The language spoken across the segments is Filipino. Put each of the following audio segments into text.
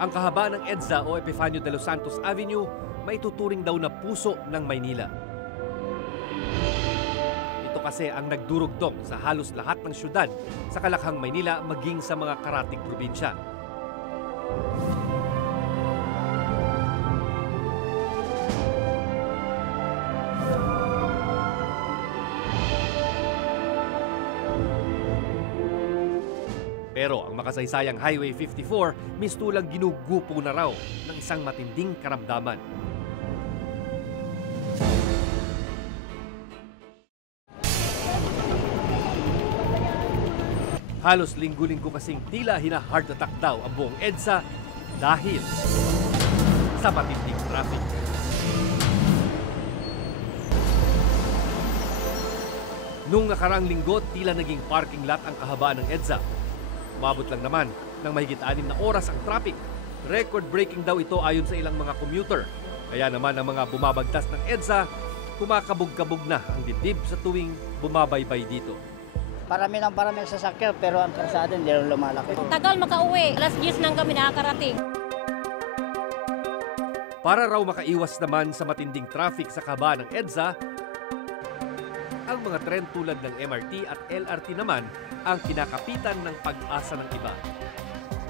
Ang kahabaan ng EDSA o Epifanio de los Santos Avenue may tuturing daw na puso ng Maynila. Ito kasi ang nagdurugtong sa halos lahat ng syudad sa Kalakhang Maynila maging sa mga karatig probinsya. Pero ang makasaysayang Highway 54 mistulang ginugupo na raw ng isang matinding karamdaman. Halos linggo-linggo kasing tila hina-heart attack daw ang buong EDSA dahil sa matinding traffic. Nung nakaraang linggo, tila naging parking lot ang kahabaan ng EDSA. Umabot lang naman ng mahigit 6 na oras ang traffic. Record-breaking daw ito ayon sa ilang mga commuter. Kaya naman ang mga bumabagtas ng EDSA, kumakabog-kabog na ang dibdib sa tuwing bumabaybay dito. Parami ang sasakyan pero ang karsada hindi lang lumalaki. Tagal makauwi. Alas 10 nang kami nakakarating. Para raw makaiwas naman sa matinding traffic sa kahabaan ng EDSA, ang mga tren tulad ng MRT at LRT naman ang kinakapitan ng pag-asa ng iba.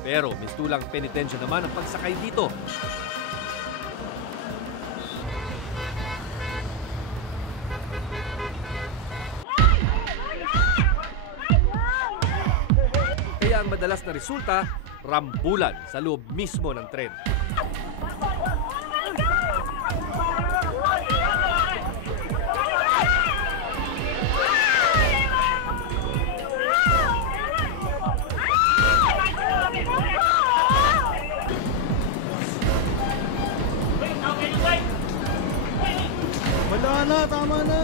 Pero mistulang penitensya naman ang pagsakay dito. Kaya ang madalas na resulta, rambulan sa loob mismo ng tren. Wala na, tama na.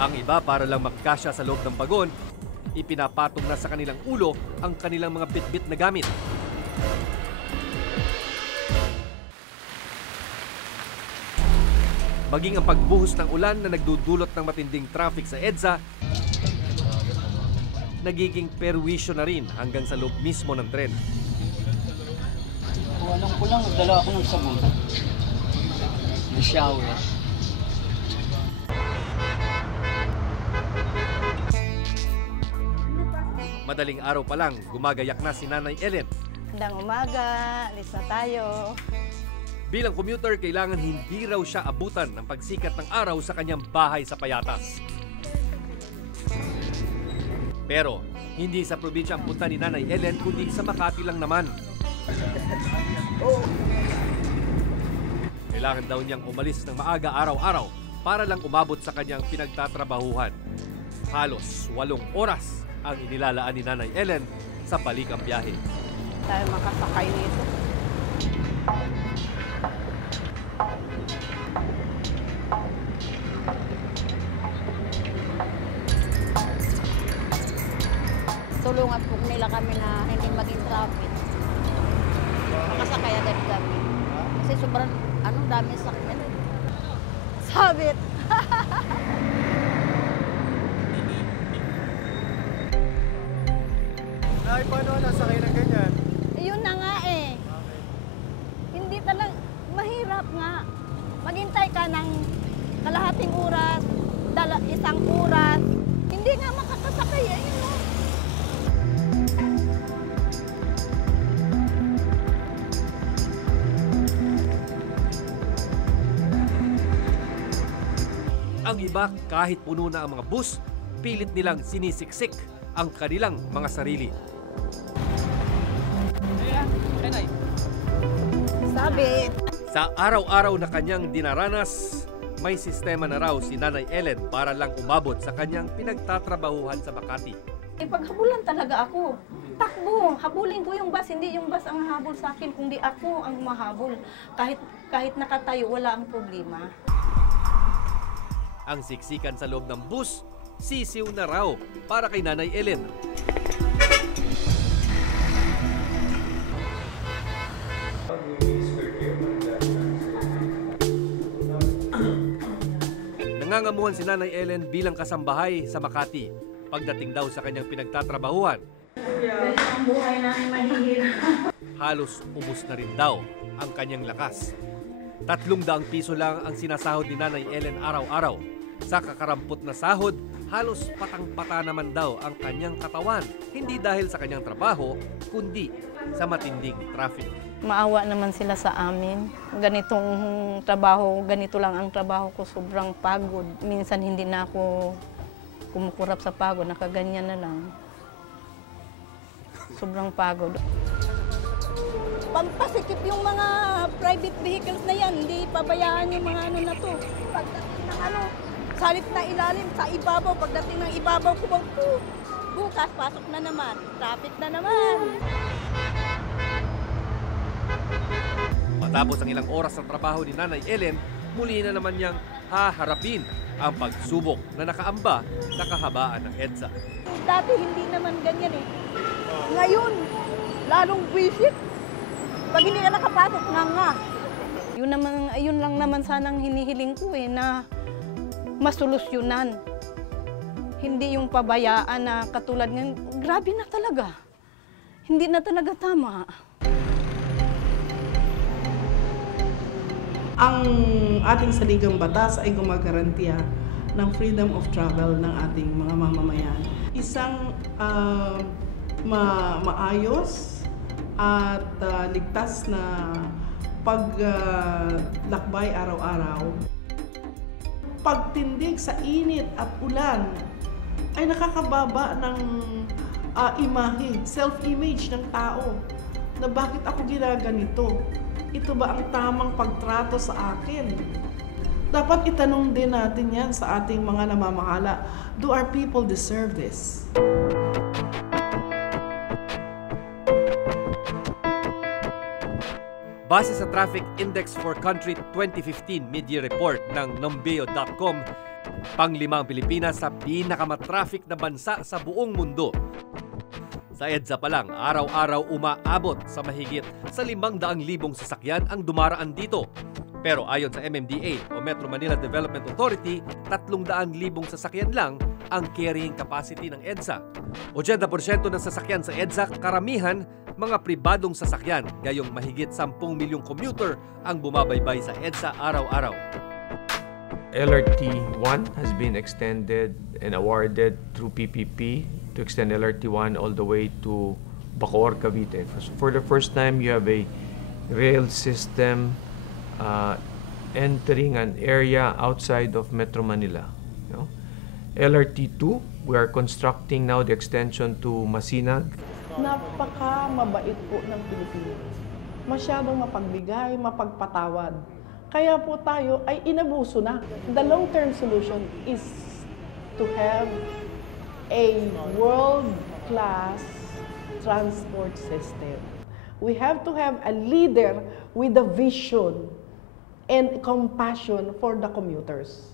Ang iba para lang magkasya sa loob ng bagon, ipinapatong na sa kanilang ulo ang kanilang mga bitbit na gamit. Maging ang pagbuhos ng ulan na nagdudulot ng matinding traffic sa EDSA, nagiging perwisyo na rin hanggang sa loob mismo ng tren. Alam ko lang, nagdala ako ng sabon. May shower. Madaling araw pa lang, gumagayak na si Nanay Ellen. Magandang umaga, alis na tayo. Bilang commuter, kailangan hindi raw siya abutan ng pagsikat ng araw sa kanyang bahay sa Payatas. Pero hindi sa probinsya ang punta ni Nanay Ellen, kundi sa Makati lang naman. Kailangan daw niyang umalis ng maaga araw-araw para lang umabot sa kanyang pinagtatrabahuhan. Halos 8 oras ang inilalaan ni Nanay Ellen sa balikang biyahe. Tayo makasakay nito. Tulungan po nila kami na hindi maging traffic. Makasakay agad kami. Kasi sobrang, dami sakyan. Sabit! Nay, paano nasakay ng ganyan? Yun na nga eh. Hindi talaga, mahirap nga. Maghintay ka ng kalahating oras, 1 oras. Hindi nga makakasakay eh. Yun, no? Ang iba, kahit puno na ang mga bus, pilit nilang sinisiksik ang kanilang mga sarili. Sabit! Sa araw-araw na kanyang dinaranas, may sistema na raw si Nanay Ellen para lang umabot sa kanyang pinagtatrabahuhan sa Makati. Paghabulan talaga ako. Takbo, habulin ko yung bus, hindi yung bus ang habol sa akin, kundi ako ang mahabol. Kahit nakatayo, wala ang problema. Ang siksikan sa loob ng bus, sisiw na raw para kay Nanay Ellen. Nangangamuhan si Nanay Ellen bilang kasambahay sa Makati. pagdating daw sa kanyang pinagtatrabahuhan. Ang buhay namin mahihirap. Halos ubos na rin daw ang kanyang lakas. 300 piso lang ang sinasahod ni Nanay Ellen araw-araw. Sa kakarampot na sahod, halos patang-pata naman daw ang kanyang katawan. Hindi dahil sa kanyang trabaho, kundi sa matinding traffic. Maawa naman sila sa amin. Ganitong trabaho, ganito lang ang trabaho ko, sobrang pagod. Minsan hindi na ako kumukurap sa pagod, nakaganyan na lang. Sobrang pagod. Pampasikip yung mga private vehicles na yan, hindi pabayaan yung mga ano na to. Pagdating ng ano, salit na ilalim, sa ibabaw, pagdating ng ibabaw, bukas, pasok na naman, traffic na naman. Matapos ang ilang oras ng trabaho ni Nanay Ellen, muli na naman niyang haharapin ang pagsubok na nakaamba sa kahabaan ng EDSA. Dati hindi naman ganyan eh. Ngayon, lalong visit. Pag hindi ka nakapasok, nga. Yun lang naman sanang hinihiling ko na masolusyonan. Hindi yung pabayaan na katulad ngayon, grabe na talaga. Hindi na talaga tama. Ang ating saligang batas ay gumagarantiya ng freedom of travel ng ating mga mamamayan. Isang maayos at ligtas na paglakbay araw-araw. Pagtindig sa init at ulan ay nakakababa ng imahe, self-image ng tao na bakit ako ginaganito? Ito ba ang tamang pagtrato sa akin? Dapat itanong din natin yan sa ating mga namamahala. Do our people deserve this? Base sa Traffic Index for Country 2015 mid-year report ng Numbeo.com, pang-5 ang Pilipinas sa pinakamatraffic na bansa sa buong mundo. Sa EDSA pa lang, araw-araw umaabot sa mahigit sa 500,000 sasakyan ang dumaraan dito. Pero ayon sa MMDA o Metro Manila Development Authority, 300,000 sasakyan lang ang carrying capacity ng EDSA. 80% ng sasakyan sa EDSA, karamihan mga pribadong sasakyan, gayong mahigit 10 milyong commuter ang bumabaybay sa EDSA araw-araw. LRT1 has been extended and awarded through PPP to extend LRT1 all the way to Bacoor, Cavite. For the first time, you have a rail system entering an area outside of Metro Manila. You know? LRT2, we are constructing now the extension to Masinag. Napaka-mabait po ng Pilipinas. Masyadong mapagbigay, mapagpatawad. Kaya po tayo ay inabuso na. The long-term solution is to have a world-class transport system. We have to have a leader with a vision and compassion for the commuters.